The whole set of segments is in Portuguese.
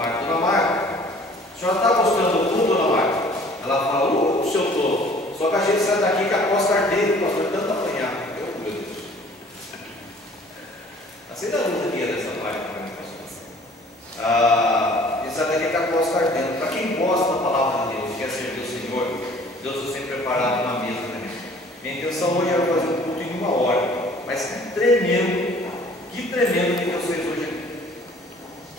Marta: Dona Marta, a senhora está gostando do culto, Dona Marta? Ela fala: se eu estou. Só que a gente sai daqui com a costa ardente, o pastor tanto apanhar. Meu Deus. Assim da luta que é dessa parte para mim, pastor. E sai daqui com a costa ardente. Para quem gosta da palavra de Deus, quer servir o Senhor, Deus está sempre preparado na mesa, né? Minha intenção hoje era fazer um culto em 1 hora, mas que tremendo que Deus fez hoje aqui.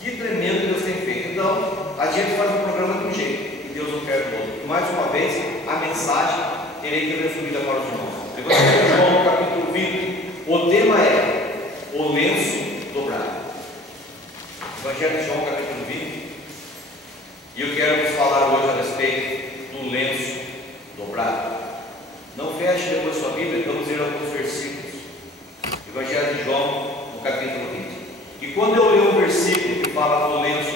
Que tremendo que Deus tem feito. Então, a gente faz um programa de um jeito, e Deus não quer todo. Mais uma vez, a mensagem terei que resumida para os irmãos. Evangelho de João, capítulo 20. O tema é o lenço dobrado. Evangelho de João, capítulo 20. E eu quero vos falar hoje a respeito do lenço dobrado. Não feche depois sua Bíblia, vamos ler alguns versículos. Evangelho de João, no capítulo 20. E quando eu leio um versículo que fala do lenço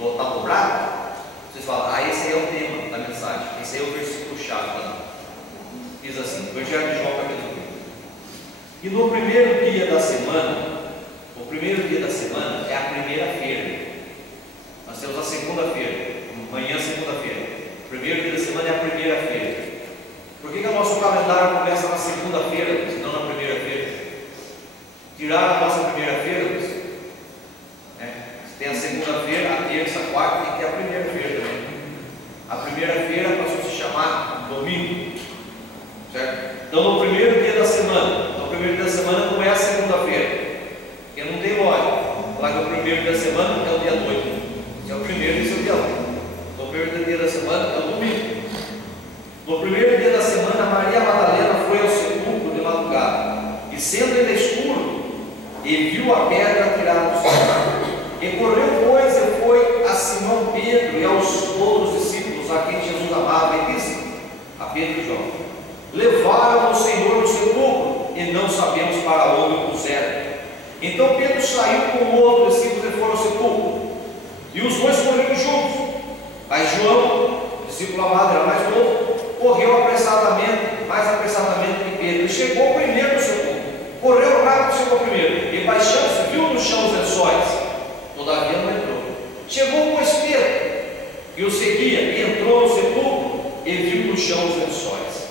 está dobrado, vocês falam: esse aí é o tema da mensagem, esse aí é o versículo chave da noite. Diz assim, Evangelho de João, capítulo 20. E no primeiro dia da semana, o primeiro dia da semana é a primeira-feira. Nós temos a segunda-feira, amanhã segunda-feira. O primeiro dia da semana é a primeira-feira. Por que o nosso calendário começa na segunda-feira, se não na primeira-feira? Tirar a nossa primeira-feira, tem a segunda-feira, a terça, a quarta e tem a primeira-feira também. A primeira-feira passou a se chamar domingo, certo? Então, no primeiro dia da semana, não é a segunda-feira, porque não tem lógica. Falar que o primeiro dia da semana é o dia 2. Se é o primeiro, esse é o dia 1. Então, o primeiro dia da semana é o domingo. No primeiro dia da semana, Maria Madalena foi ao sepulcro de madrugada, e sendo ainda escuro, e viu a pedra tirada do sepulcro. E correu, pois, e foi a Simão Pedro e aos outros discípulos a quem Jesus amava, e disse a Pedro e João: levaram o Senhor no sepulcro, e não sabemos para onde o puseram. Então Pedro saiu com o outro discípulo e foram ao sepulcro, e os dois correram juntos. Mas João, o discípulo amado, era mais novo, correu apressadamente, mais apressadamente que Pedro, e chegou primeiro no sepulcro. Correu rápido, chegou primeiro, e baixando-se, viu no chão os lençóis. Todavia não entrou. Chegou, pois, Pedro, que o seguia, e entrou no sepulcro, e viu no chão os lençóis,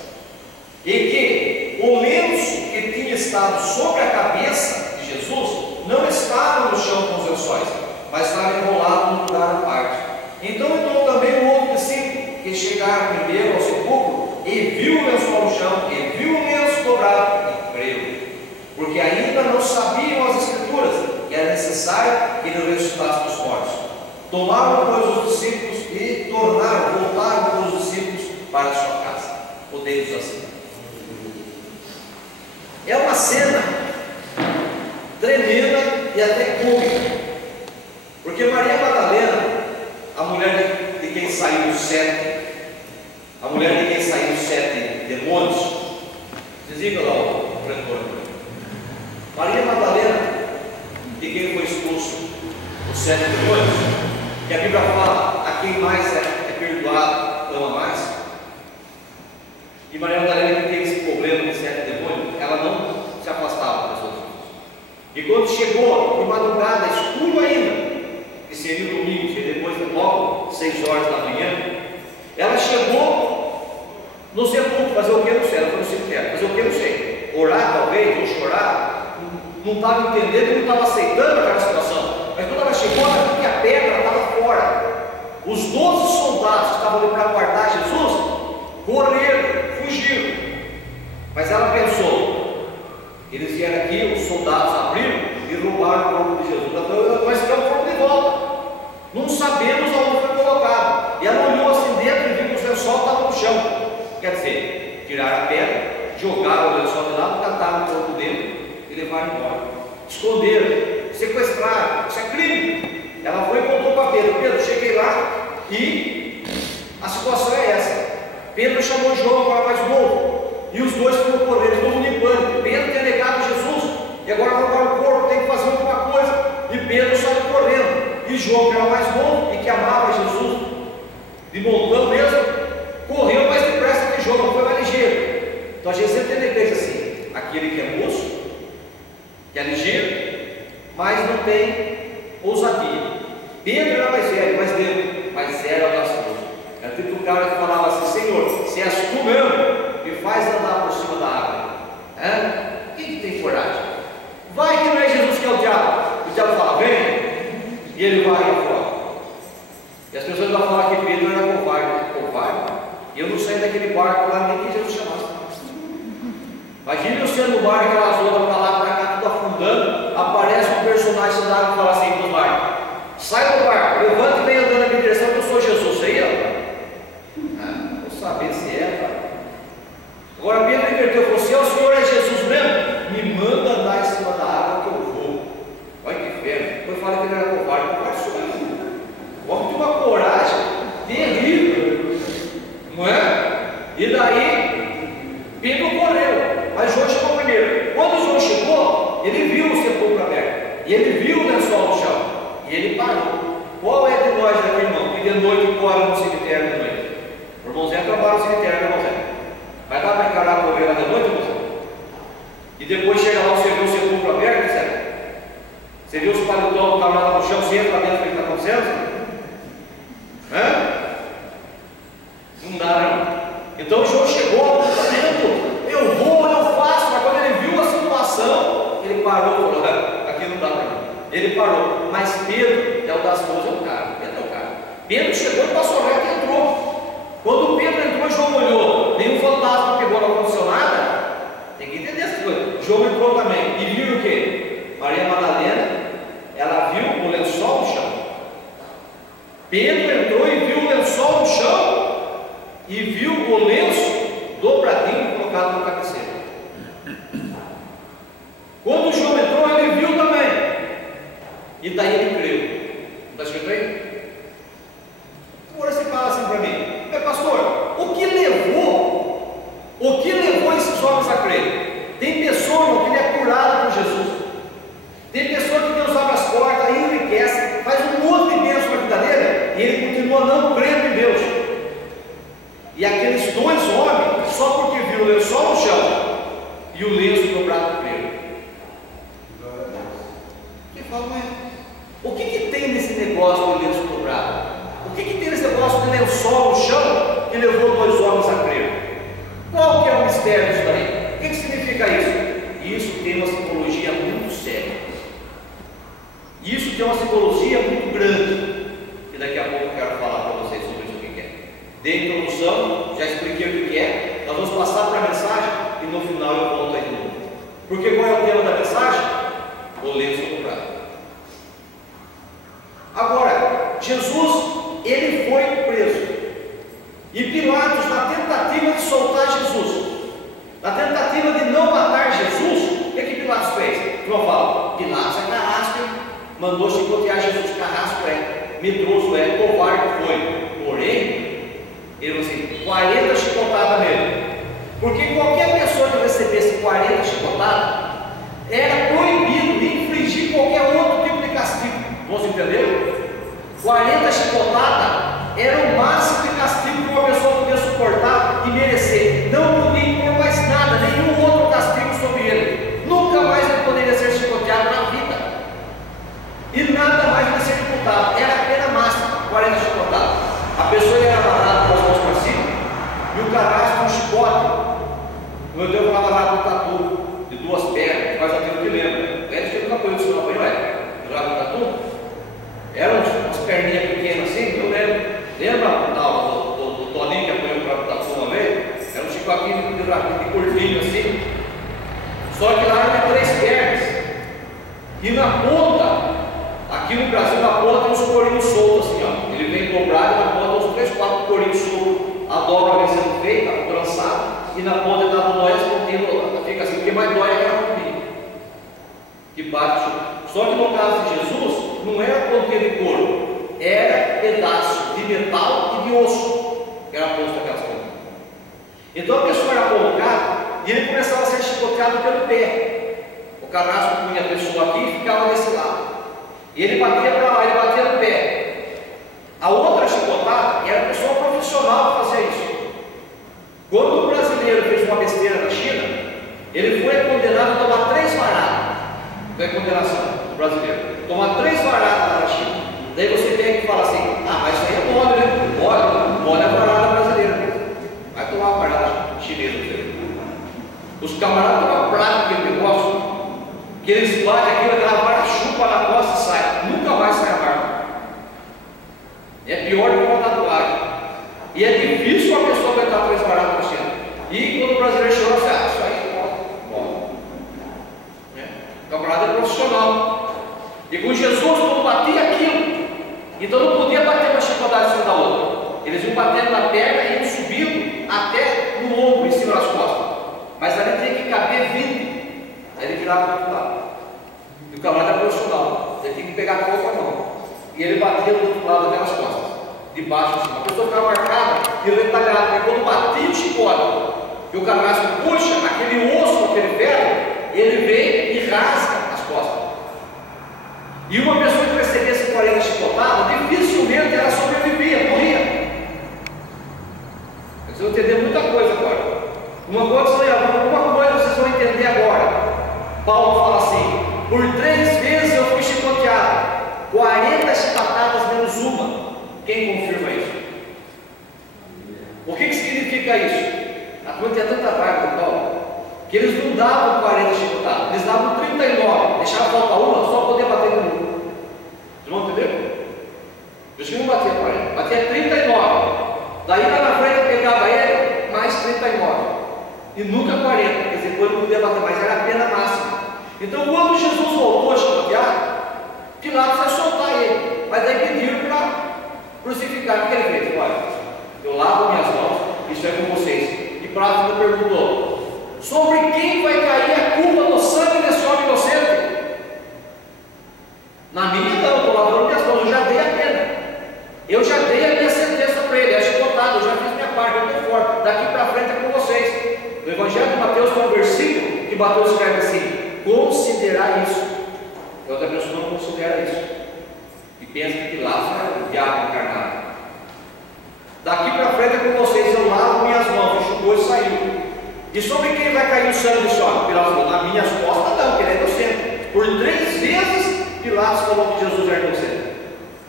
e que o lenço que tinha estado sobre a cabeça de Jesus não estava no chão com os lençóis, mas estava enrolado num lugar à parte. Então entrou também o outro discípulo, que chegara primeiro ao sepulcro, e viu o lençol no chão, e viu o lenço dobrado, e creu, porque ainda não sabiam as Escrituras que era necessário que ele ressuscitasse dos mortos. Tomaram, pois, os discípulos e voltaram com os discípulos para a sua casa. Podemos assim. É uma cena tremenda e até cômica, porque Maria Madalena, a mulher de quem saiu os 7, a mulher de quem saiu os 7 demônios, desliga lá o pretor. Maria Madalena, de quem foi expulso os 7 demônios, que a Bíblia fala: a quem mais é perdoado, ama mais. E Maria Madalena, que teve esse problema de 7 demônios, ela não se afastava das outras. E quando chegou de madrugada, escuro ainda, que seria o domingo, seria depois de logo 6 horas da manhã, ela chegou no sepulcro. Fazer o que? Não sei. Ela foi no cemitério. Fazer o que? Não sei. Orar talvez, ou chorar. Não estava entendendo, não estava aceitando aquela situação. Mas quando ela chegou, ela viu que a pedra estava fora. Os 12 soldados que estavam ali para guardar Jesus correram, fugiram. Mas ela pensou: eles vieram aqui, os soldados abriram e roubaram o corpo de Jesus. Então nós ficamos o corpo de volta. Não sabemos aonde foi colocado. E ela olhou assim dentro e viu que os lençóis estavam no chão. Quer dizer, tiraram a pedra, jogaram o lençol de lado, cataram o corpo dele e levaram embora. Esconderam, sequestraram. Isso é crime. Ela foi e contou para Pedro: Pedro, cheguei lá e a situação é essa. Pedro chamou João, que era mais novo, e os dois foram correndo, todo mundo em pânico. Pedro tinha negado Jesus, e agora roubaram o corpo, tem que fazer alguma coisa. E Pedro saiu correndo, e João, que era mais novo e que amava Jesus de montão mesmo, correu mais depressa que João, não foi mais ligeiro. Então a gente sempre tem na igreja assim: aquele que é moço, que é ligeiro, mas não tem ousadia. Pedro era mais velho, mais lento, mas era audacioso. Era tipo o cara que falava assim: Senhor, se és tu mesmo, me faz andar por cima da água. Quem que tem coragem? Vai que não é Jesus que é o diabo. O diabo fala: vem, e ele vai fora. E as pessoas vão falar que Pedro era covarde. E eu não saí daquele barco lá nem que Jesus chamasse. Imagina eu sendo no barco, aquelas ondas para lá, para cá, tudo afundando. Aparece um personagem da água e fala assim no barco: sai do barco, levanta e vem andando na minha direção, que eu sou Jesus. Isso aí, ó. Vou saber se é, cara. Agora Pedro inverteu e falou: se o Senhor é Jesus mesmo, me manda andar em cima da água que eu vou. Olha que fé. Depois fala que ele era covarde. Covarde sou eu. O homem tem uma coragem terrível, não é? E daí Pedro correu, mas João chegou primeiro. Quando João chegou, ele viu o sepulcro aberto, e ele viu o lençol no chão, e ele parou. Qual é de nós aqui, irmão, que de noite corre no cemitério de noite? O irmão Zé trabalha no cemitério, né, irmão Zé? Vai lá para encarar correr lá de noite, irmão Zé? E depois chega lá, você vê o sepulcro aberto, Zé? Você viu os paletós que estavam lá no chão, você entra lá dentro, o que está acontecendo, Zé? Não dá, não. Então João chegou, eu vou, eu faço. Mas quando ele viu a situação, ele parou e falou: aqui não dá para mim. Ele parou. Mas Pedro é o das coisas, é o cara. Pedro é o cara. Pedro chegou e passou reto e entrou. Quando Pedro entrou, João olhou. Nenhum fantasma pegou, não aconteceu nada. Tem que entender essas coisas. João entrou também. E viu o quê? Maria Madalena, ela viu o lençol no chão. Pedro entrou e viu o lençol no chão e viu o lenço dobradinho colocado no cabeceiro. Quando João entrou, ele viu também. E daí ele creu. Está escrito aí? Agora você fala assim para mim: pastor, o que levou esses homens a crer? Tem pessoa que ele é curada por Jesus. Tem pessoa que Deus abre as portas, enriquece, faz um monte de bênção na vida dele, e ele continua não crendo em Deus. E aqueles dois homens, só porque viram o lençol no chão e o lenço dobrado creram. Você fala: mas o que tem nesse negócio de lenço dobrado? O que tem nesse negócio de lençol no chão que levou dois homens a crer? Qual que é o mistério disso daí? O que significa isso? Isso tem uma simbologia muito séria. Isso tem uma simbologia muito grande, e daqui a pouco eu quero falar para vocês sobre isso que é. Dei a introdução, já expliquei o que é. Nós vamos passar para a mensagem e no final eu volto aí de novo. Porque qual é o tema da mensagem? O lenço dobrado. Agora, Jesus, ele foi preso, e Pilatos, na tentativa de soltar Jesus, na tentativa de não matar Jesus, o que Pilatos fez? João fala: Pilatos é carrasco, mandou chicotear Jesus. Carrasco é, medroso é, covarde foi. Porém, ele falou assim: 40 chicotadas nele. Porque qualquer pessoa que recebesse 40 chicotadas, era proibido infligir qualquer outro tipo de castigo. Vamos entender? 40 chicotadas era o máximo de castigo que uma pessoa podia suportar e merecer. Não podia impor mais nada, nenhum outro castigo sobre ele. Nunca mais ele poderia ser chicoteado na vida. E nada mais vai ser imputado. Era a pena máxima, 40 chicotadas. A pessoa era amarrada com as mãos para cima e o carrasco com um chicote. O meu Deus falava lá com tatu de duas pernas, faz aquilo que lembra. Eles que nunca apanhou do seu apanhou, jogava com tatu. Eram umas perninhas pequenas assim, eu lembro. Lembra do Toninho que apanhou para o tatu uma vez? Era um chicotinho de curvinho assim. Só que lá era de 3 pernas. E na ponta, aqui no Brasil, na ponta tem uns corinhos soltos assim, ó. Ele vem dobrado e na ponta uns 3, 4 corinhos soltos. A dobra vem sendo feita, trançada, e na ponta da dói, fica assim, porque mais dói é aquela pontinha que bate. Só que no caso de Jesus, não era pontinha de couro, era pedaço de metal e de osso que era posto naquelas pontas. Então a pessoa era colocada e ele começava a ser chicoteado pelo pé. O carrasco punha a pessoa aqui e ficava desse lado. E ele batia para lá, ele batia no pé. A outra chicotada era a pessoa profissional que fazia isso. Quando o brasileiro fez uma besteira na China, ele foi condenado a tomar 3 varadas. Foi a condenação do brasileiro. Tomar 3 varadas na China. Daí você camaradas têm uma prática aquele negócio, que eles batem aquilo, aquela marca, chupa na costa e sai. Nunca mais sai a marca. É pior do que uma tatuagem. E é difícil uma pessoa aguentar 3 baratas na China. E quando o brasileiro chegou, você acha, isso aí bom. O camarada é profissional. E com Jesus, quando batia aquilo, então não podia bater uma chicotada em cima da outra. Eles iam batendo na perna e iam subindo até no ombro, em cima das costas. Mas ali tinha que caber 20. Aí ele virava para o outro lado. E o camarada é profissional. Ele tinha que pegar com a outra mão. E ele batia do outro lado até as costas. De baixo assim. A pessoa ficava marcada e retalhada. Porque quando batia o chicote e o camarada puxa aquele osso, aquele ferro, ele vem e rasga as costas. E uma pessoa que recebesse 40 chicotadas, dificilmente ela sobrevivia, morria. Vocês vão entender muita coisa agora. Uma coisa vocês vão entender agora. Paulo fala assim: por 3 vezes eu fui chicoteado, 40 chicotadas menos uma. Quem confirma isso? O que significa isso? A coisa tinha tanta raiva do Paulo, que eles não davam 40 chicotadas, eles davam 39, deixavam faltar uma, só poder bater no muro. Vocês vão entender? Por isso que não batia 40, batia 39. Daí lá na frente pegava ele, mais 39. E nunca 40, quer dizer, quando não podia bater mais, era a pena máxima. Então, quando Jesus voltou a chicotear, Pilatos ia soltar ele, mas daí pediram para crucificar. O que ele fez? Olha, eu lavo minhas mãos, isso é com vocês. E Pilatos ainda perguntou: sobre quem vai cair a culpa do sangue desse homem inocente? Na minha não, estou lavando minhas mãos, eu já dei a pena. Eu já dei a minha sentença para ele, é chicotado, eu já fiz minha parte, eu estou fora. Daqui para frente é com vocês. No Evangelho de Mateus tem um versículo que Mateus escreve assim: considerar isso. E outra pessoa não considera isso e pensa que Pilatos era o diabo encarnado. Daqui para frente é com vocês, eu lavo minhas mãos. Enxugou e saiu. E sobre quem vai cair o sangue desse homem? Pilatos falou: nas minhas costas não, que ele é inocente. Por 3 vezes Pilatos falou que Jesus era inocente.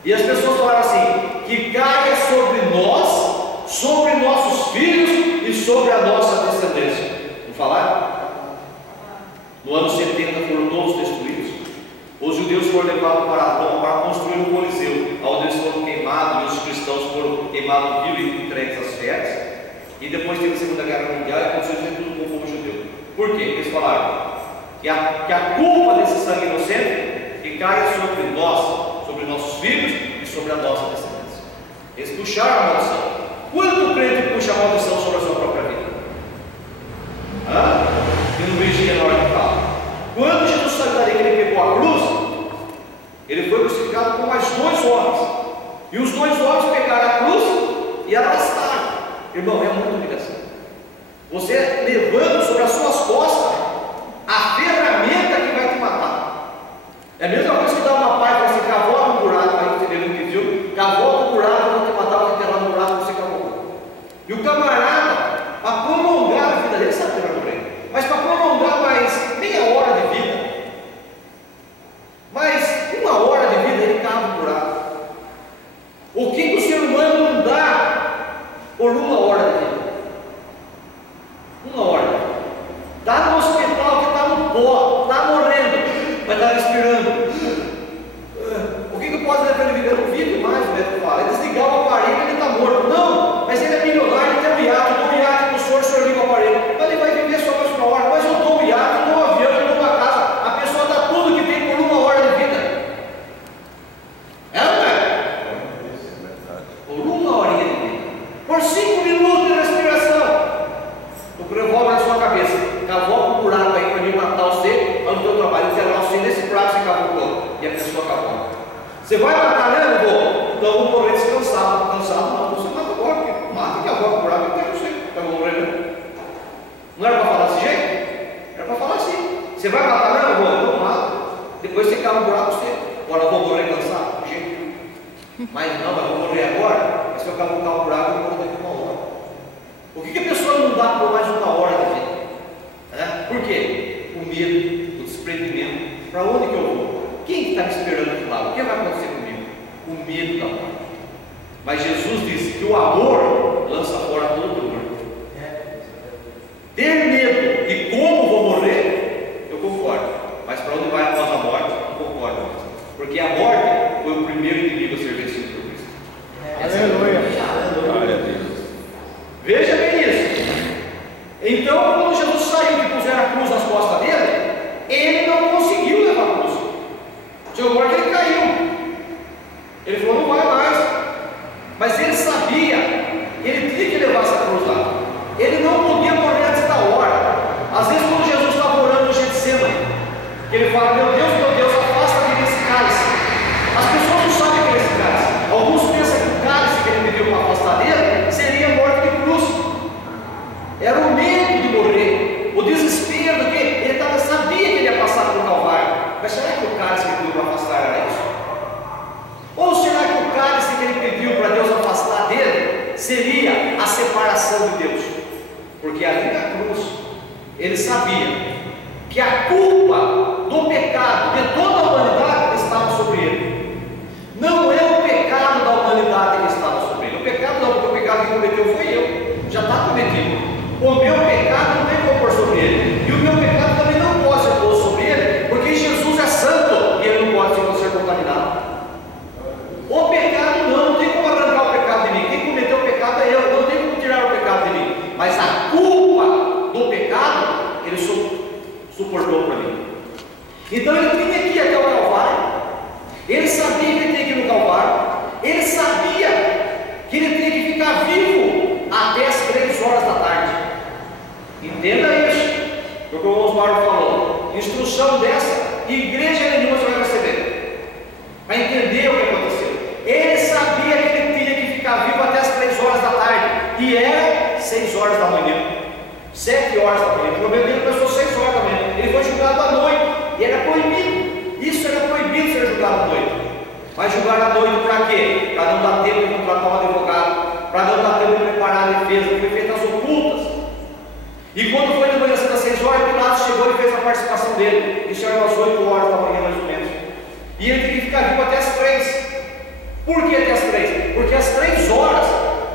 E as pessoas falaram assim: que caia sobre nós, sobre nossos filhos e sobre a nossa descendência. Não falaram? No ano 70 foram todos destruídos. Os judeus foram levados para Roma para construir o Coliseu, onde eles foram queimados e os cristãos foram queimados vivos e entregues às feras. E depois teve a Segunda Guerra Mundial e aconteceu tudo com o povo judeu. Por quê? Eles falaram que a culpa desse sangue inocente que caia sobre nós, sobre nossos filhos e sobre a nossa descendência. Eles puxaram a maldição. Quando o crente puxa a maldição sobre a sua própria vida? E não vigia na hora que fala. Quando Jesus saiu dali, que ele pegou a cruz, ele foi crucificado com mais 2 homens. E os 2 homens pegaram a cruz e arrastaram. Irmão, é muita humilhação. Você levando sobre as suas costas a ferramenta que vai te matar. É a mesma coisa que dá uma pai para você cavou no buraco, aí ele não pediu, cavou no buraco, não te matar, vai enterrar no buraco, você cavou. E o camarada, para prolongar a vida dele, sabe que vai morrer, mas para prolongar mais meia hora de vida, mais 1 hora de vida, ele cava no buraco. O que o ser humano não dá por 1 hora de vida? 1 hora. Está no hospital que está no pó, está morrendo, vai estar respirando. O que pode levar ele viver? Não vive mais, o médico fala. É desligar o aparelho e ele está morto. Não, mas ele é milionário, ele tem um iate, eu dou um iate para o senhor liga o aparelho. Mas ele vai viver só mais 1 hora. Mas eu dou um iate, eu dou um avião, eu dou uma casa. A pessoa dá tudo que tem por 1 hora de vida. É ou não é? Por 1 horinha de vida. Por 5 minutos de respiração. O revólver na sua cabeça. Cavou um buraco aí para me matar você, mas no teu trabalho, enterrar você nesse buraco você cavou todo. E a pessoa acabou. Você vai matar, né? Eu vou. Então eu vou morrer descansado. Cansado não, você mata agora, porque mata que cavou o buraco, eu quero você. Eu vou morrer mesmo. Não era para falar desse jeito? Era para falar assim. Você vai matar, né? Eu vou. Eu não mato. Depois você cava o buraco você. Agora eu vou morrer cansado, do jeito. Mas não, eu vou morrer agora. Mas se eu cavar o buraco, eu vou morrer daqui 1 hora. Por que a pessoa não dá por mais 1 hora da vida? Por quê? O medo, o desprendimento. Para onde que eu vou? Quem está me esperando aqui lado? O que vai acontecer comigo? O medo da morte. Mas Jesus disse que o amor lança fora todo o temor. Ter medo de como porque a morte foi o primeiro inimigo a ser vencido por Cristo. Aleluia. Glória a Deus. Veja bem isso. Então, quando Jesus saiu e puseram a cruz nas costas dele, ele não conseguiu levar a cruz. Chegou uma hora que ele caiu. Ele falou, não vai mais. Mas ele sabia que ele tinha que levar essa cruz lá. Ele não podia morrer antes da hora. Às vezes, quando Jesus estava orando no Getsemane, ele fala, meu Deus, afasta de mim esse cálice. As pessoas não sabem o que é esse cálice. Alguns pensam que o cálice que ele pediu para afastar dele seria a morte de cruz. Era o medo de morrer, o desespero, que ele sabia que ele ia passar pelo Calvário. Mas será que o cálice que ele pediu para afastar era isso? Ou será que o cálice que ele pediu para Deus afastar dele seria a separação de Deus? Porque ali na cruz, ele sabia que a culpa do pecado de toda a humanidade estava sobre ele. Não é o pecado da humanidade que estava sobre ele. O pecado que cometeu foi eu, já está cometido. O meu pecado não tem como pôr sobre ele, e o meu pecado também não pode ser posto sobre ele, porque Jesus é santo e ele não pode ser contaminado. O pecado não tem como arrancar o pecado de mim. Quem cometeu o pecado é eu, não tem como tirar o pecado de mim. Mas a culpa do pecado, ele suportou para mim. Então ele tinha que ir até o Calvário. Ele sabia que ele tinha que ir no Calvário. Ele sabia que ele tinha que ficar vivo até as 3 horas da tarde. Entenda isso, porque o Osmar falou, instrução dessa, igreja nenhuma você vai receber, para entender o que aconteceu. Ele sabia que ele tinha que ficar vivo até as 3 horas da tarde, e era 6 horas da manhã, 7 horas da manhã. O problema dele começou 6 horas da manhã, ele foi julgado à noite, e era proibido, isso era proibido ser julgado à noite. Mas julgar à noite para quê? Para não dar tempo de contratar um advogado, para não dar tempo de preparar a defesa, foi feito às ocultas. E quando foi de manhã às 6 horas, Pilatos chegou e fez a participação dele. Isso era às 8 horas da manhã, mais ou menos. E ele teve que ficar vivo até as 3. Por que até as 3? Porque às 3 horas,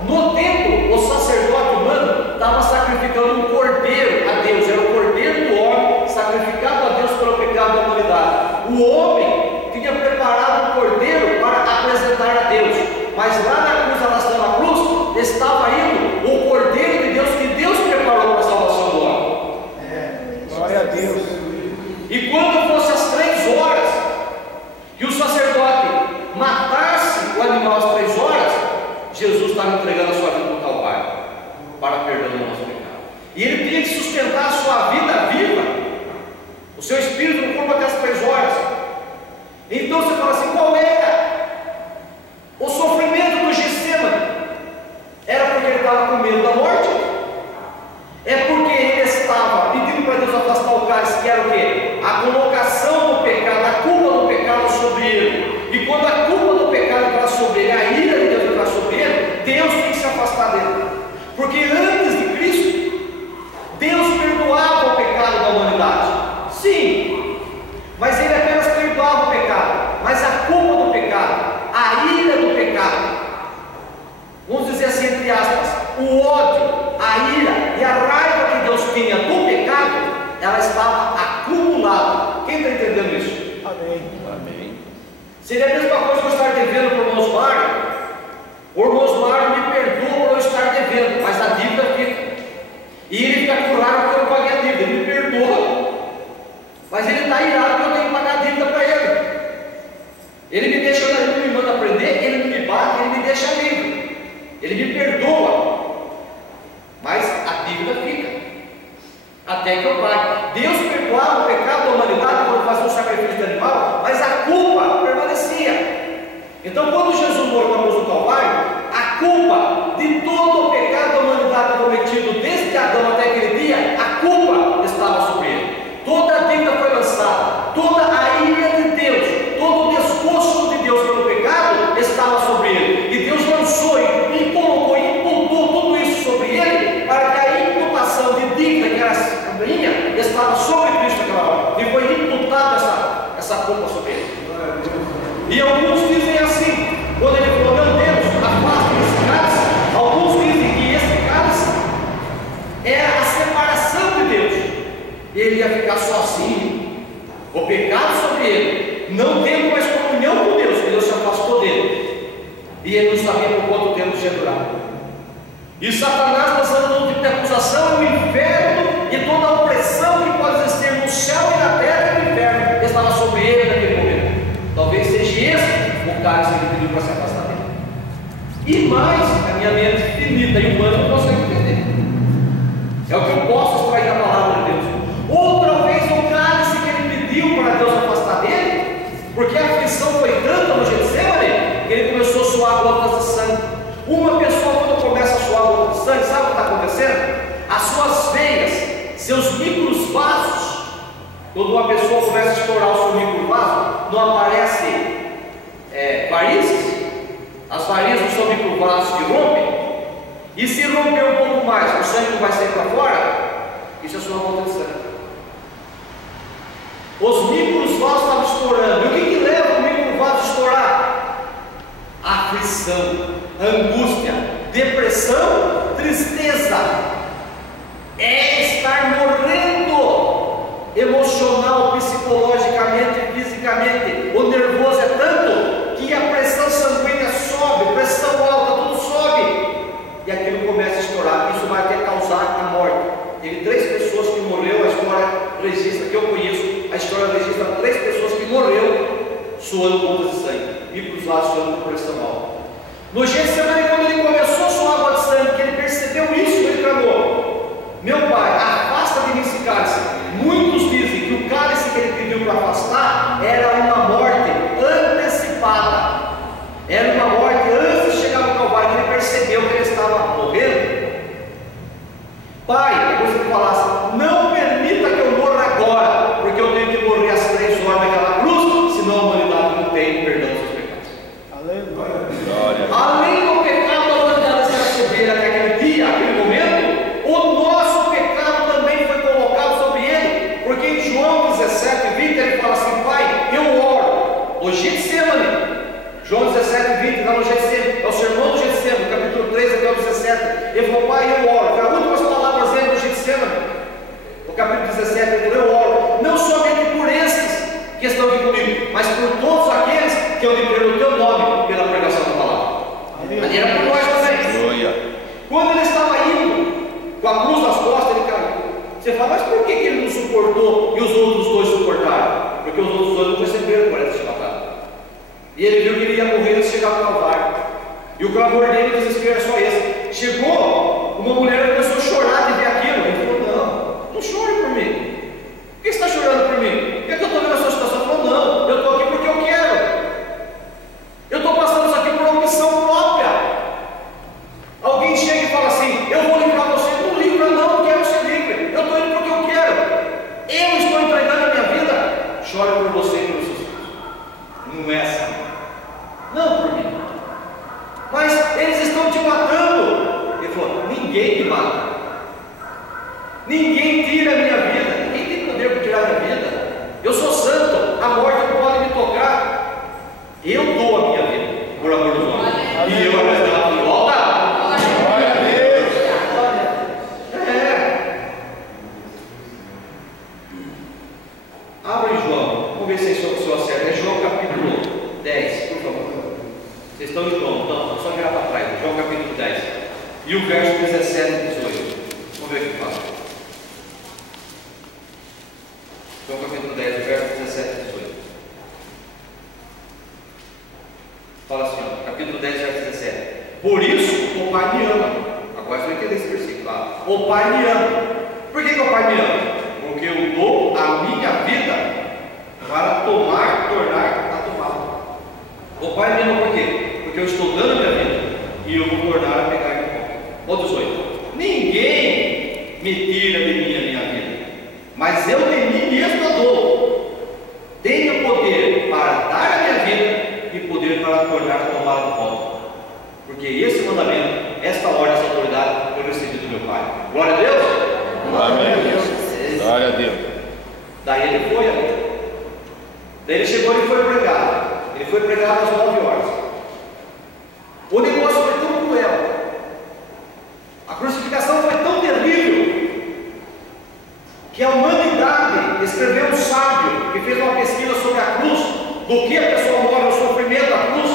no templo, o sacerdote humano estava sacrificando um cordeiro a Deus. Era o cordeiro do homem, sacrificado a Deus pelo pecado da humanidade. O homem tinha preparado um cordeiro para apresentar a Deus. Mas lá na cruz, arrastando a cruz, estava indo o cordeiro de Deus que Deus preparou para a salvação do homem. Glória a Deus. E quando fosse às 3 horas, que o sacerdote matasse o animal às 3 horas, Jesus estava entregando a sua vida no Calvário para perdão do nosso pecado. E ele tinha que sustentar a sua vida viva, o seu espírito no corpo até as 3 horas. Então você fala assim, qual era o sofrimento do Getsemane? Era porque ele estava com medo da morte? É porque ele estava pedindo para Deus afastar o cálice, que era o quê? A colocação do pecado, a culpa do pecado sobre ele. E quando a culpa do pecado entrar sobre ele, a ira de Deus entrar sobre ele, Deus tem que se afastar dele. Porque antes de Cristo, Deus perdoava o pecado da humanidade. Sim, mas ele apenas perdoava o pecado. Mas a culpa do pecado, a ira do pecado, vamos dizer assim, entre aspas, o ódio, a ira e a raiva que Deus tinha do pecado, ela estava acumulada. Quem está entendendo isso? Amém. Amém. Seria a mesma coisa que eu estar devendo para o irmão Osmar. O irmão Osmar me perdoa por eu estar devendo, mas a dívida fica. E ele fica com raiva porque eu não paguei a dívida. Ele me perdoa, mas ele está irado porque eu tenho que pagar a dívida para ele. Ele me deixa, ele não me manda aprender, ele não me bate, ele me deixa livre. Ele me perdoa, mas a dívida fica até que eu pague. Deus perdoava o pecado da humanidade quando fazia um sacrifício de animal, mas a culpa permanecia. Então, quando Jesus morreu na cruz do Calvário, a culpa de todo o pecado da humanidade cometido desde Adão até aquele dia, a culpa estava sobre ele. Toda a dívida foi lançada, toda a ira de Deus, todo o desgosto de Deus pelo pecado estava sobre ele. E Deus lançou e colocou e imputou tudo isso sobre ele, para que a imputação de dívida que era minha estava sobre Cristo naquela hora. E foi imputada essa culpa sobre ele. E alguns dizem assim, quando ele falou, meu Deus, afasta esse cálice. Alguns dizem que esse cálice e ele não sabia por quanto tempo tinha durado. E Satanás lançando todo tipo de acusação, e o inferno e toda a opressão que pode existir no céu e na terra, e o inferno estava sobre ele naquele momento. Talvez seja esse o cálice que ele pediu para se afastar dele. E mais, a minha mente finita e humana não consegue entender. É o que eu posso extrair da palavra de Deus. Ou talvez o cálice que ele pediu para Deus afastar dele, porque a aflição foi tanta no Getsemane, que ele começou a suar gotas de sangue. Uma pessoa, quando começa a suar gotas de sangue, sabe o que está acontecendo? As suas veias, seus microvasos, quando uma pessoa começa a estourar o seu microvaso, não aparece varizes? As varizes são microvasos que rompem, e se romper um pouco mais, o sangue não vai sair para fora. Isso é só uma gota de sangue. Os microvasos estavam estourando. E o que leva o microvaso a estourar? Aflição, angústia, depressão, tristeza. É estar morrendo emocional, psicologicamente, fisicamente. O nervoso é tanto que a pressão sanguínea sobe, pressão alta, tudo sobe, e aquilo começa a estourar. Isso vai até causar a morte. Teve 3 pessoas que morreram, a história registra, que eu conheço, a história registra 3 pessoas que morreram suando gotas de sangue, microvasos suando por pressão alta. No Getsemane, quando ele começou a suar água de sangue, que ele percebeu isso, ele clamou: meu pai, afasta de mim esse cálice. Muitos dizem que o cálice que ele pediu para afastar era uma morte antecipada, era uma morte antes de chegar no Calvário, que ele percebeu que ele estava morrendo. Pai, depois ele falasse: não permita que eu morra agora, porque eu tenho que morrer às 3 horas naquela cruz, senão a humanidade não tem perdão dos seus pecados. Aleluia. Além do pecado da humanidade ser sobre ele até aquele dia, aquele momento, o nosso pecado também foi colocado sobre ele, porque em João 17:20 ele fala assim: pai, eu oro. O Getsemane, João 17:20, lá no Getsemane, é o sermão do Getsemane, capítulo 3 até o 17. Ele falou: pai, eu oro. Foi as últimas palavras dele no Getsemane, no capítulo 17. Ele falou: eu oro, não somente por estes que estão aqui comigo, mas por todos aqueles que eu lhe creio no teu nome pela pregação da palavra. Ali era por nós também. Quando ele estava indo com a cruz nas costas, ele caiu. Você fala: mas por que ele não suportou e os outros 2 suportaram? Porque os outros 2 não receberam por essa batalha. E ele viu que ele ia morrer antes de chegar ao Calvário. E o clamor dele, o desespero é só esse. Chegou uma mulher e começou a chorar de ver aquilo. Ele falou: não chore por mim. Por que você está chorando por mim? Por que eu estou vendo a sua situação? Ele falou: não, eu estou aqui porque eu quero. Eu estou passando isso aqui por uma opção própria. Alguém chega e fala assim: eu vou livrar você. Não livra, não quero ser livre. Eu estou indo porque eu quero. Eu estou entregando a minha vida. Chore por você e pelos seus filhos. Não é assim. Não por mim. Mas eles estão te matando. Ele falou: ninguém me mata. Ninguém tira a minha vida. Ninguém tem poder para tirar a minha vida. Eu sou santo. A morte não pode me tocar. Eu dou a minha vida por amor dos homens. E eu vou dar de volta. Glória a Deus. Abra em João. Vamos ver se eu acerto. É João capítulo 10, por favor. Vocês estão em João, então, só virar para trás. João capítulo 10. E o verso 17 e 18. Vamos ver o que fala. João capítulo 10, verso 17 e 18. Fala assim, ó, capítulo 10, verso 17. Por isso o Pai me ama. Agora você vai entender esse versículo. Tá? O Pai me ama. Por que o Pai me ama? Porque eu dou a minha vida para tornar a tomá-la. O Pai me ama por quê? Porque eu estou dando a minha vida e eu vou tornar a pegar de volta. Ó 18. Ninguém me tira de mim a minha vida, mas eu de mim mesmo a dou. Tenho poder para dar a minha vida e poder para tornar a tomá-la de volta. Porque esse mandamento, esta ordem, essa autoridade eu recebi do meu Pai. Glória a Deus! Glória a Deus! Glória a Deus! Daí ele foi, daí ele chegou e foi pregar. Ele foi pregar às 9 horas. O negócio foi tão cruel, a crucificação foi tão terrível, que a humanidade escreveu um sábio que fez uma pesquisa sobre a cruz, do que a pessoa morre, o sofrimento da cruz,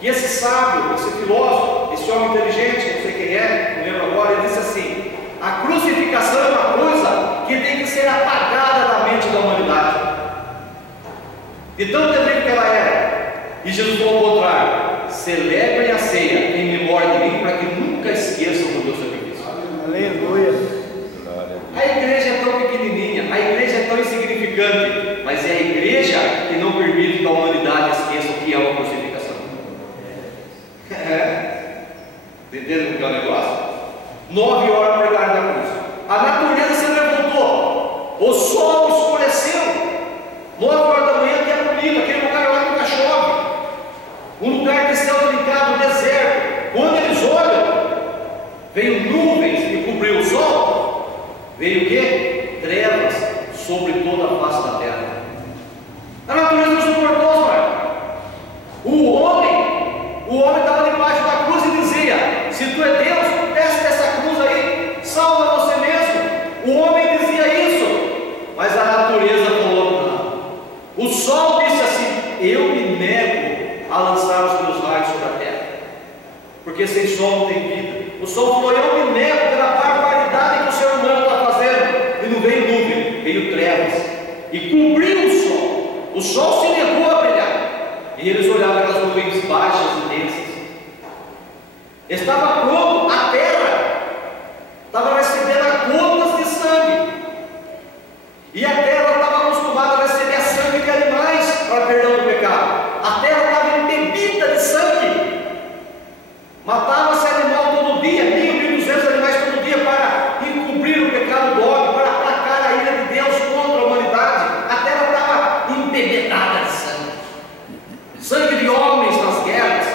que esse sábio, esse filósofo, esse homem inteligente, não sei quem é, não lembro agora, ele disse assim: a crucificação é uma coisa que tem que ser apagada da mente da humanidade, de tão terrível que ela era. E Jesus falou ao contrário: celebrem a ceia em memória de mim, para que nunca esqueçam do meu sacrifício. Aleluia. A igreja é tão pequenininha, a igreja é tão insignificante, mas é a igreja que não permite que a humanidade esqueça o que é uma crucificação. Entendeu o que é o negócio? 9 horas pregaram da cruz, a natureza se levantou, o sol escureceu, 9 horas da manhã tinha bonito, aquele lugar lá nunca chove, um lugar de céu trincado, deserto. Quando eles olham, veio nuvens e cobriu o sol, veio o que? Trevas sobre toda a face da terra. A natureza não suportou, Senhor. O homem estava debaixo da cruz e dizia: se tu é Deus, desce dessa cruz aí, salva você mesmo. O homem dizia isso, mas a natureza falou não. O sol disse assim: eu me nego a lançar os meus raios sobre a terra, porque sem sol não tem vida. O sol falou: eu me nego pela barbaridade que o ser humano está fazendo. E não veio nuvem, veio trevas e cobriu o sol. O sol se negou a brilhar, e eles olhavam aquelas nuvens baixas e densas. Estava pronto, a terra estava recebendo gotas de sangue, e a terra estava acostumada a receber sangue de animais para perdão do pecado. A terra estava embebida de sangue, matava-se animal todo dia, 1.200 animais todo dia, para encobrir o pecado do homem, para aplacar a ira de Deus contra a humanidade. A terra estava embebedada de sangue, sangue de homens nas guerras.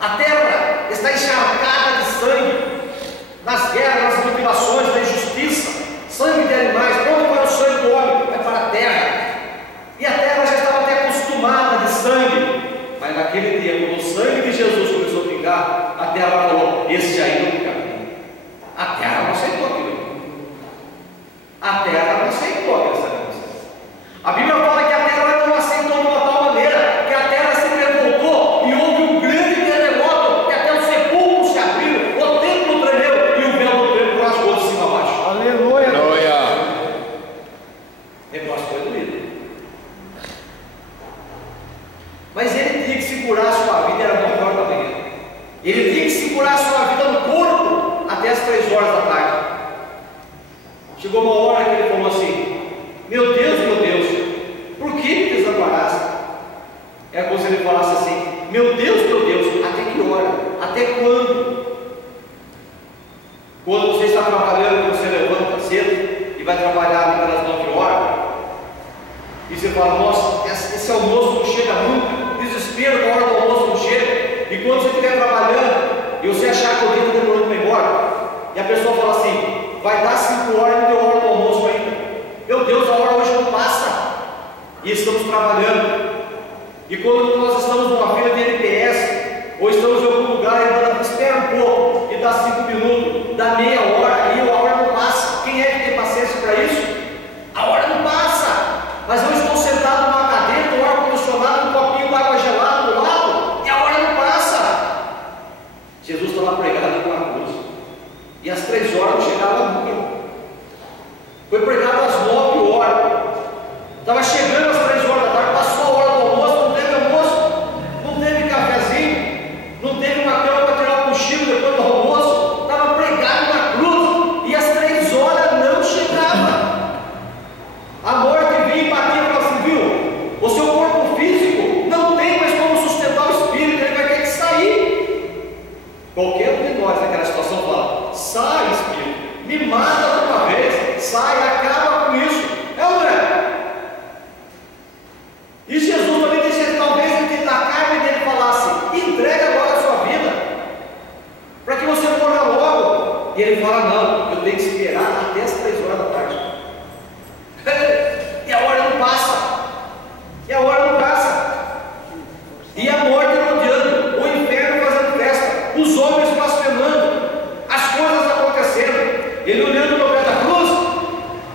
A terra está encharcada de sangue nas guerras, nas mutilações, na injustiça. Sangue de animais. Onde vai o sangue do homem? Vai para a terra. E a terra já estava até acostumada de sangue, mas naquele dia, quando o sangue de Jesus começou a pingar, a terra falou: esse aí não tem caminho. A terra não aceitou aquilo. A terra não aceitou aquela sacrifício. A Bíblia fala que a terra não aceitou de uma tal maneira que a terra se revoltou e houve um grande terremoto, que até os sepulcros se abriram, o templo tremeu e o véu do templo rasgou de cima a baixo. Aleluia. O negócio foi doído. Mas ele tinha que segurar a sua vida, era 9 horas da manhã. Ele tinha que segurar a sua vida no corpo até as 3 horas da tarde. Chegou uma hora que ele falou assim: meu Deus, por que me desamparaste? É como se ele falasse assim: meu Deus, até que hora? Até quando? Quando você está trabalhando, você levanta cedo e vai trabalhar pelas 9 horas, e você fala: nossa, esse almoço não chega nunca. Desespero, na hora do almoço não chega. E quando você estiver trabalhando e você achar que o dia está demorando para ir embora, e a pessoa fala assim: vai dar 5 horas e não deu hora do almoço ainda. Meu Deus, a hora hoje não passa. E estamos trabalhando. E quando nós estamos numa fila de NPS, ou estamos em algum lugar e ela espera um pouco, e dá 5 minutos, dá meia hora, e a hora não passa. Quem é que tem paciência para isso? A hora não passa. Mas eu estou sentado numa cadeira, com ar-condicionado, um copinho de água gelada do lado, e a hora não passa. Jesus estava pregado com a cruz, e às 3 horas não chegava nunca. Foi pregado às 9 horas. Estava chegando às 3 horas da tarde, passou a hora do almoço, não teve almoço, não teve cafezinho, não teve uma cama para tirar o cochilo depois do almoço. Estava pregado na cruz, e às 3 horas não chegava. A morte vinha e batia e falava assim: viu, o seu corpo físico não tem mais como sustentar o espírito, ele vai ter que sair. Qualquer um de nós naquela situação fala: sai, espírito, me mata de uma vez, sai, acaba com isso. É ou não é? E Jesus também disse: talvez ele da carne dele falasse: entrega agora a sua vida, para que você morra logo. E ele fala: não, eu tenho que esperar até as 3 horas da tarde. E a hora não passa. E a hora não passa. E a morte rodeando, o inferno fazendo festa, os homens blasfemando, as coisas acontecendo. Ele olhando no pé da cruz,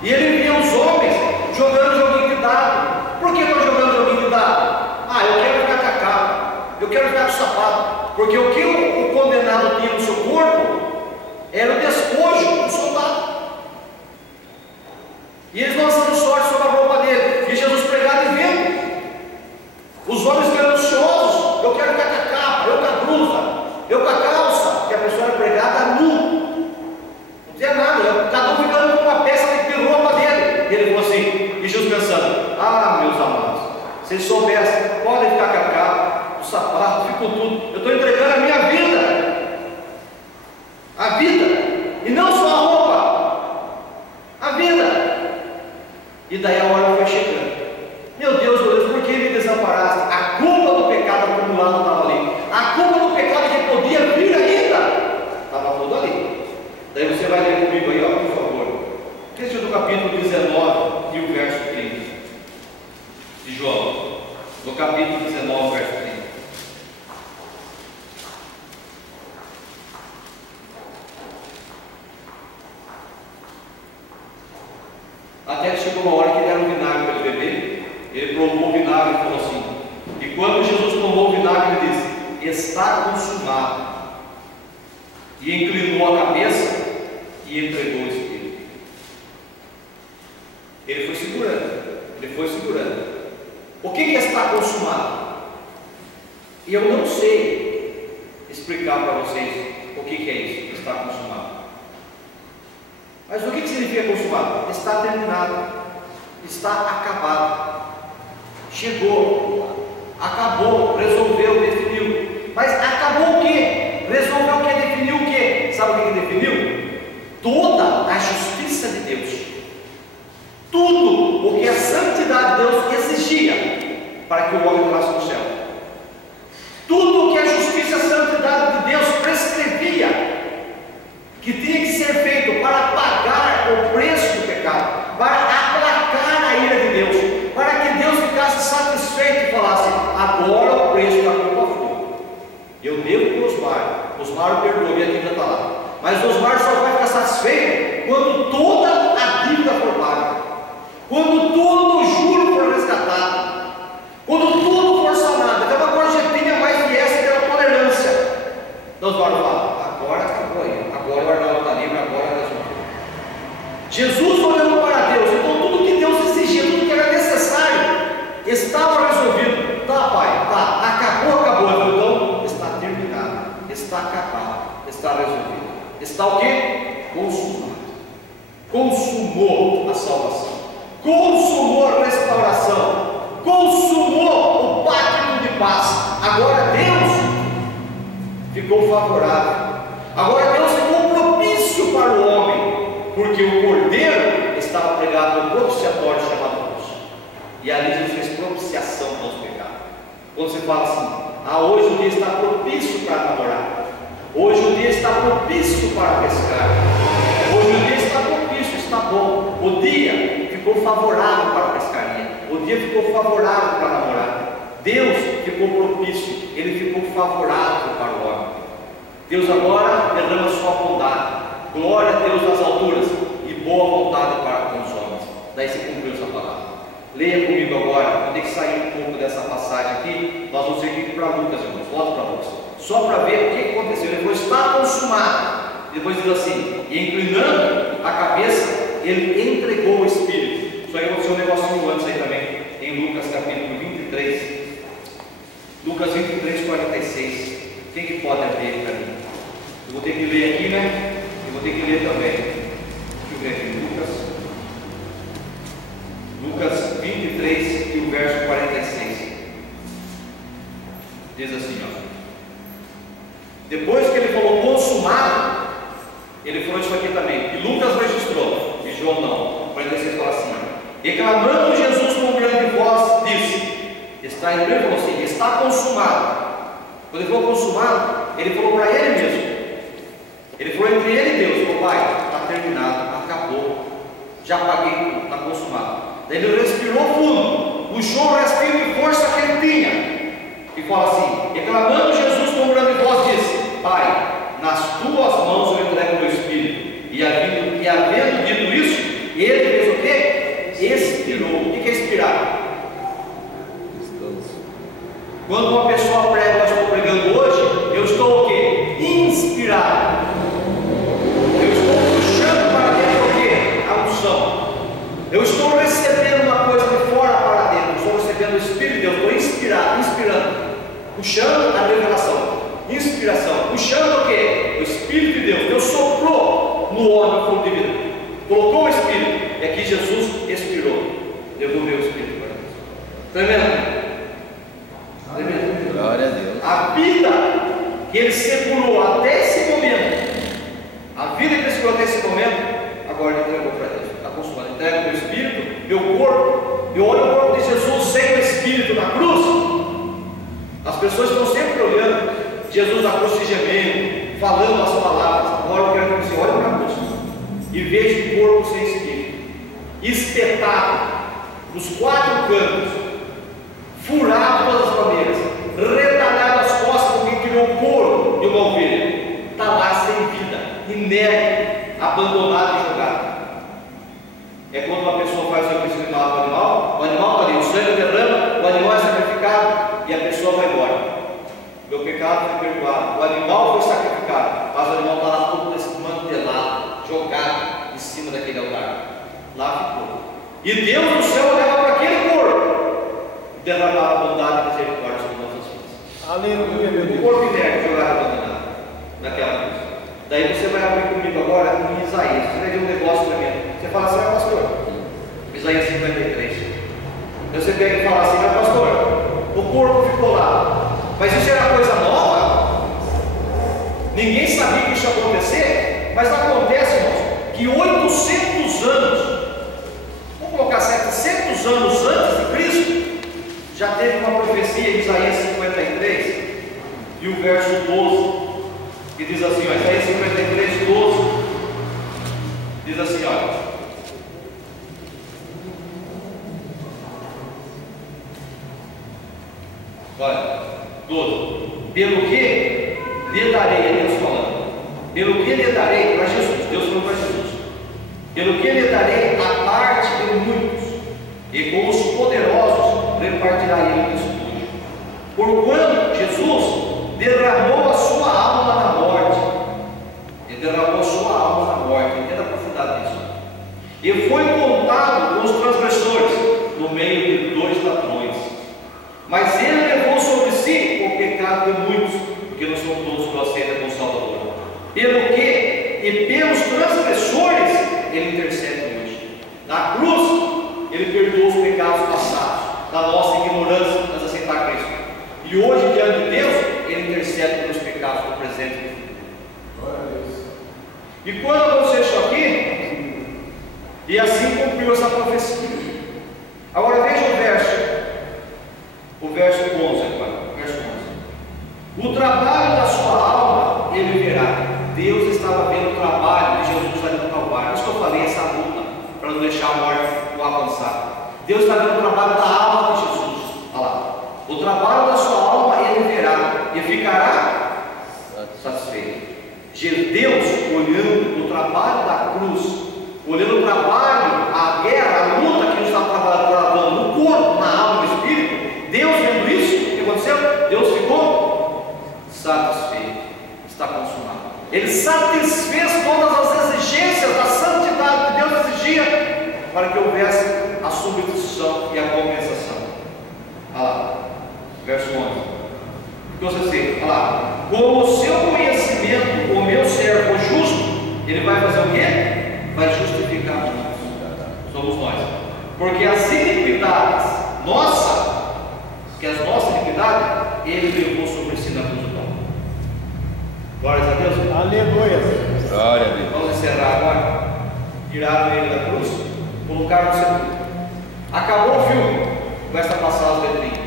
e ele via os homens jogando joguinho de dado. Por que estão jogando joguinho de dado? Ah, eu quero ficar atacado, eu quero ficar do sapato, porque o que o condenado tinha no seu corpo era o despojo do soldado. E eles lançando sorte sobre a roupa dele, e Jesus pregado e vendo. Os homens ficando ansiosos: eu quero ficar com a capa, eu com a blusa, eu com a calça, porque a pessoa era pregada nu, não tinha nada, cada um ficando com uma peça de roupa dele. E ele falou assim, e Jesus pensando: ah, meus amados, se eles soubessem, podem ficar com a capa, o sapato, ficou tudo, eu estou entregando a minha vida, e não só a roupa, a vida. E daí a hora foi chegando. Meu Deus, por que me desamparaste? A culpa do pecado acumulado estava ali. A culpa do pecado que podia vir ainda estava tudo ali. Daí você vai ler comigo aí, ó, por favor. Texto do capítulo 19 e o verso 30 de João. No capítulo 19, verso 30. Até que chegou uma hora que deram vinagre para ele beber. Ele provou o vinagre e falou assim. E quando Jesus tomou o vinagre, ele disse: está consumado. E inclinou a cabeça e entregou o Espírito. Ele foi segurando. O que está consumado? E eu não sei explicar para vocês o que é isso, que está consumado. Mas o que significa consumado? Está terminado, está acabado, chegou, acabou, resolveu, definiu. Mas acabou o quê? Resolveu o quê? Definiu o quê? Sabe o que definiu? Toda a justiça de Deus, tudo o que a santidade de Deus exigia para que o homem entrasse no céu, tudo o que a justiça e a santidade de Deus prescrevia que tinha que ser feito para pagar o preço do pecado, para aplacar a ira de Deus, para que Deus ficasse satisfeito e falasse: agora o preço da culpa foi. Eu devo para Osmar perdoou, minha dívida está lá. Mas Osmar só vai ficar satisfeito quando toda a dívida for paga, quando todo o juro for resgatado, quando tudo for sanado. Então uma gorjetinha mais que essa pela tolerância. Então Osmar fala: agora acabou aí. Agora o Arnaldo está livre, agora resolveu. Jesus olhando para Deus, então tudo que Deus exigia, tudo que era necessário, estava resolvido. Tá, Pai, tá, acabou. Então está terminado, está acabado, está resolvido. Está o quê? Consumado. Consumou a salvação, consumou a restauração, consumou o pacto de paz. Agora Deus ficou favorável. Agora Deus ficou propício para o homem, porque o Cordeiro estava pregado no propiciatório chamado cruz. E ali Jesus fez propiciação pelos pecados. Quando você fala assim: hoje o dia está propício para namorar, hoje o dia está propício para pescar, hoje o dia está propício, está bom. O dia ficou favorável para a pescaria, o dia ficou favorável para namorar. Deus ficou propício, Ele ficou favorável para o homem. Deus agora derrama sua bondade, glória a Deus nas alturas e boa vontade para com os homens. Daí se cumpriu essa palavra. Leia comigo agora. Vou ter que sair um pouco dessa passagem aqui. Nós vamos ir aqui para Lucas, irmãos. Volta para Lucas, só para ver o que aconteceu. Ele falou: está consumado. Depois diz assim: e inclinando a cabeça, ele entregou o Espírito. Só que aconteceu um negocinho antes aí também, em Lucas capítulo 23. Lucas 23, 46. Quem que pode abrir para mim? Eu vou ter que ler aqui, né? Eu vou ter que ler também. Deixa eu ver aqui, Lucas 23 e o verso 46. Diz assim, ó. Depois que ele falou consumado, ele falou isso aqui também. E Lucas registrou, e João não. 46 fala assim: e clamando Jesus com grande voz, disse: está em primeiro, falou assim: está consumado. Quando ele falou consumado, ele falou para ele mesmo. Ele falou entre ele e Deus: falou: Pai, está terminado, acabou, já paguei tudo, está consumado. Daí ele respirou fundo, puxou o restinho de força que ele tinha e fala assim: e clamando Jesus com grande voz, disse: Pai, nas tuas mãos eu entrego o meu espírito. E havendo dito isso, ele fez o quê? Expirou. O que é expirar? Quando uma pessoa prega, eu estou pregando que ele segurou até esse momento, a vida que ele segurou até esse momento, agora ele entregou para Deus. Está consumado, entrega meu espírito, meu corpo. Eu olho o corpo de Jesus sem o espírito na cruz. As pessoas estão sempre olhando Jesus na cruz se gemendo, falando as palavras. Agora eu quero que você olhe para a cruz e veja o corpo sem espírito, espetado nos quatro cantos, furado todas as maneiras, retalhado as costas com quem tirou o couro de uma ovelha. Está lá sem vida, inerte, abandonado e jogado. É quando uma pessoa faz o sacrifício de mata o animal está ali, o sangue derrama, o animal é sacrificado e a pessoa vai embora. Meu pecado foi perdoado, o animal foi sacrificado, mas o animal está lá todo desmantelado, jogado em cima daquele altar. Lá ficou. E Deus no céu olhava para aquele corpo e derramava bondade e misericórdia sobre nossas vidas. Aleluia, meu Deus. O corpo inerte, jogado abandonado naquela cruz. Daí você vai abrir comigo agora em Isaías. Você vai ver um negócio tremendo. Você fala assim, ah, pastor, Isaías 53. Você pega e fala assim, mas pastor, o corpo ficou lá, mas isso era coisa nova? Ninguém sabia que isso ia acontecer? Mas acontece, irmãos, que 800 anos, vamos colocar 700 anos antes de Cristo, já teve uma profecia em Isaías 53 e o verso 12, que diz assim, ó, Isaías 53, 12, diz assim, olha, 12, pelo que lhe darei, é Deus falando, pelo que lhe darei para Jesus, Deus falou para Jesus, pelo que lhe darei a parte de muitos, e com os poderosos repartirá ele o espúrio. Porquanto Jesus derramou a sua alma na morte, ele derramou a sua alma na morte, entenda a profundidade disso, e foi contado com os transgressores, no meio de dois ladrões, mas ele levou sobre si o pecado de muitos, porque não são todos que o aceitam como Salvador, pelo que e pelos transgressores ele intercede hoje. Na cruz ele perdoou os pecados passados, da nossa ignorância, mas aceitar Cristo, e hoje diante de Deus ele intercede pelos pecados do presente e do futuro. E quando aconteceu isso aqui, e assim cumpriu essa profecia. Agora veja o verso 11 agora, verso 11. O trabalho da sua alma ele verá. Deus estava vendo o trabalho de Jesus ali no Calvário. Por isso que eu falei essa luta, para não deixar a morte o avançar. Deus está vendo o trabalho da alma de Jesus. Olha lá. O trabalho da sua alma ele verá e ficará satisfeito. Deus olhando o trabalho da cruz, olhando o trabalho, a guerra, a luta que Jesus está travando no corpo, na alma e no espírito, Deus vendo isso, o que aconteceu? Deus ficou satisfeito, está consumado. Ele satisfez todas as exigências da santidade que Deus exigia para que houvesse a substituição e a compensação. Olha lá, verso 11. Então você olha lá, com o seu conhecimento, o meu servo justo, ele vai fazer o quê? Vai justificar nós. Somos nós. Porque as iniquidades nossas, que as nossas iniquidades, ele levou sobre si na cruz do pão. Glórias a Deus. Aleluia. Glória a Deus. Vamos encerrar agora. Tiraram ele da cruz, colocaram no sepulcro. Acabou o filme. Começa a passar as letrinhas.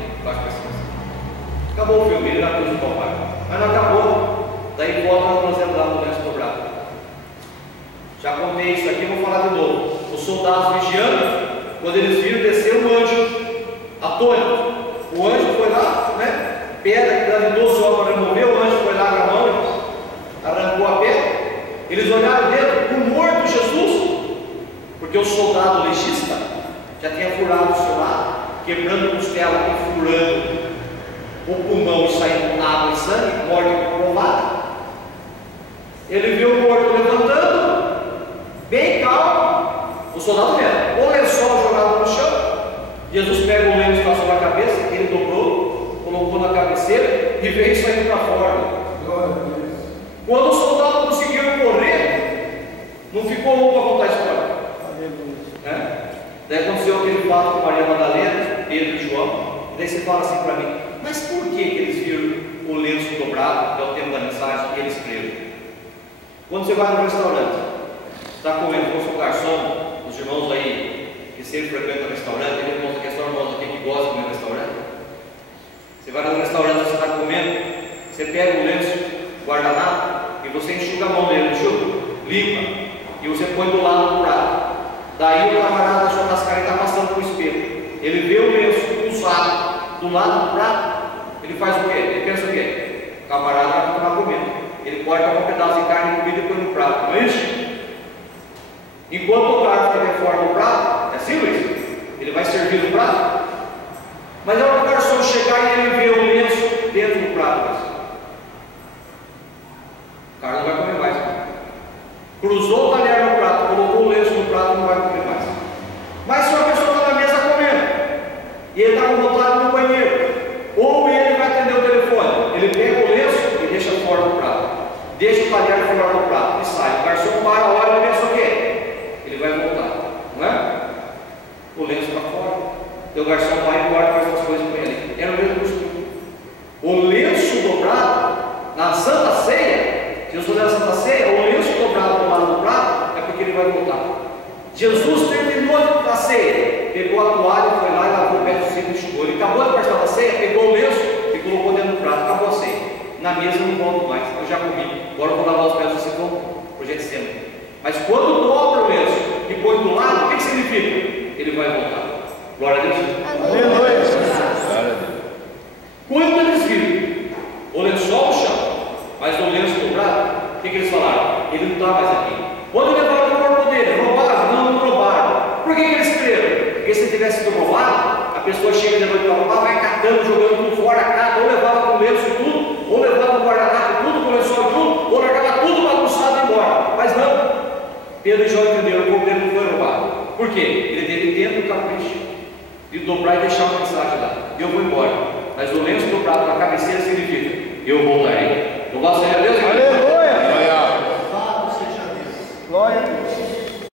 Acabou o filme, ele na cruz do Calvário. Mas não acabou. Daí volta nós entrar no lenço dobrado. Já contei isso aqui, vou falar de novo. Os soldados vigiando, quando eles viram descer um anjo atônito. O anjo foi lá, né? Pedra que gravidou só para remover, o anjo foi lá com a mão, arrancou a pedra. Eles olharam dentro, o morto Jesus, porque o soldado legista já tinha furado o seu lado, quebrando costela e furando o pulmão e saindo água e sangue, morte comprovada. Ele viu o morto levantando, bem calmo, o soldado vendo, o lençol jogado no chão. Jesus pega o lenço, passou na cabeça, ele dobrou, colocou na cabeceira e veio saindo para fora. Quando o soldado conseguiu correr, não ficou louco para contar a história. Daí aconteceu aquele fato com Maria Madalena, Pedro e João. E daí você fala assim para mim, mas por que eles viram o lenço dobrado, que é o tempo da Quando você vai no restaurante, está comendo com o seu garçom, os irmãos aí que sempre frequentam restaurante, tem irmãos aqui, são irmãos aqui que gostam de comer no restaurante. Você vai no restaurante, você está comendo, você pega um lenço, guardanapo, e você enxuga a mão dele, enxuga, limpa, e você põe do lado do prato. Daí o camarada da churrascaria está passando por espelho. Ele vê o lenço usado do lado do prato, ele faz o quê? Ele pensa o quê? O camarada vai continuar comendo. Ele corta um pedaço de carne e comida e põe no prato, não é isso? Enquanto o prato estiver fora do prato, é assim, Luiz? Ele vai servir no prato. Mas é o garçom chegar e ele vê o lenço dentro do prato. O cara não vai comer mais. Cruzou o talher no prato, colocou o lenço no prato, não vai comer mais. Mas se uma pessoa está na mesa comendo e ele está com vontade no banheiro, ou ele vai atender o telefone, ele pega o lenço e deixa fora do prato, deixa o talher fora do prato e sai. O garçom para, olha e pensa o quê? Ele vai voltar, não é? O lenço está fora, e o garçom vai embora, faz as coisas com ele. Era o mesmo costume. O lenço dobrado na Santa Ceia, Jesus na Santa Ceia, o lenço dobrado do lado do prato é porque ele vai voltar. Jesus terminou a ceia, pegou a toalha, foi lá e lavou o pé do discípulo e enxugou. Ele acabou de participar da ceia, pegou o lenço e colocou dentro do prato, acabou a ceia. Na mesa eu não volto mais, eu já comi, agora eu vou lavar os pés do discípulo, projeto sempre. Mas quando dobra o lenço e põe do lado, o que significa? Ele vai voltar. Glória a Deus. Aleluia. Quando eles viram o lençol no chão, mas o lenço dobrado, o que eles falaram? Ele não está mais aqui. Quando levaram o corpo dele, roubaram? Não roubaram. Por que eles creram? Porque se tivesse sido roubado, a pessoa chega de noite para roubar, vai catando, jogando tudo fora, cata, ou levava com o lenço e tudo, ou levava com o guardanapo tudo, com o lençol e tudo, ou largava tudo bagunçado e embora. Mas não. Pedro e João entenderam, o corpo dele não foi roubado. Por quê? Ele teve tempo do capricho de dobrar e deixar uma mensagem lá. Eu vou embora. Mas o lenço dobrado na cabeceira significa: eu voltarei. Louvado seja Deus. Aleluia. Glória a Deus.